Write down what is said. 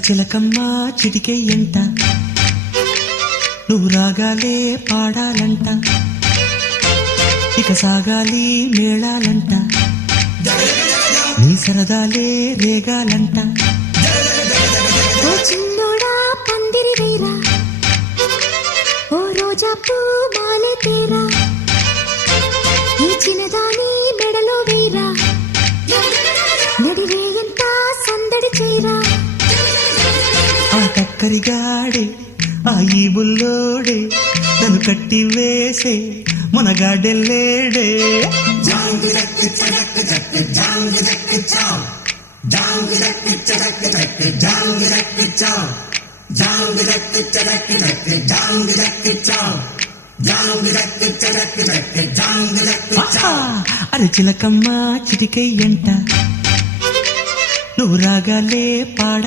చిలకమ్మ చిటికెయ్యంట నువ్వు రాగాలే పాడాలంట ఇక సాగాలి మేళాలంట నీ సరదాలే రేగాలంట ఓ చిన్నోడా పందిరి వేరా ఓ రోజా పూ మాలే తేరా ఈ చిన్నదాని మెడలో వేరా నడిరే ఎంత సందడి చేరా ఆ కక్కరిగాడే ఆ ఈ బుల్లోడే నన్ను కట్టి వేసే మునగాడెల్లేడే అరే చిలకమ్మ చిటికెయ్యంట నువ్వు రాగాలే పాడ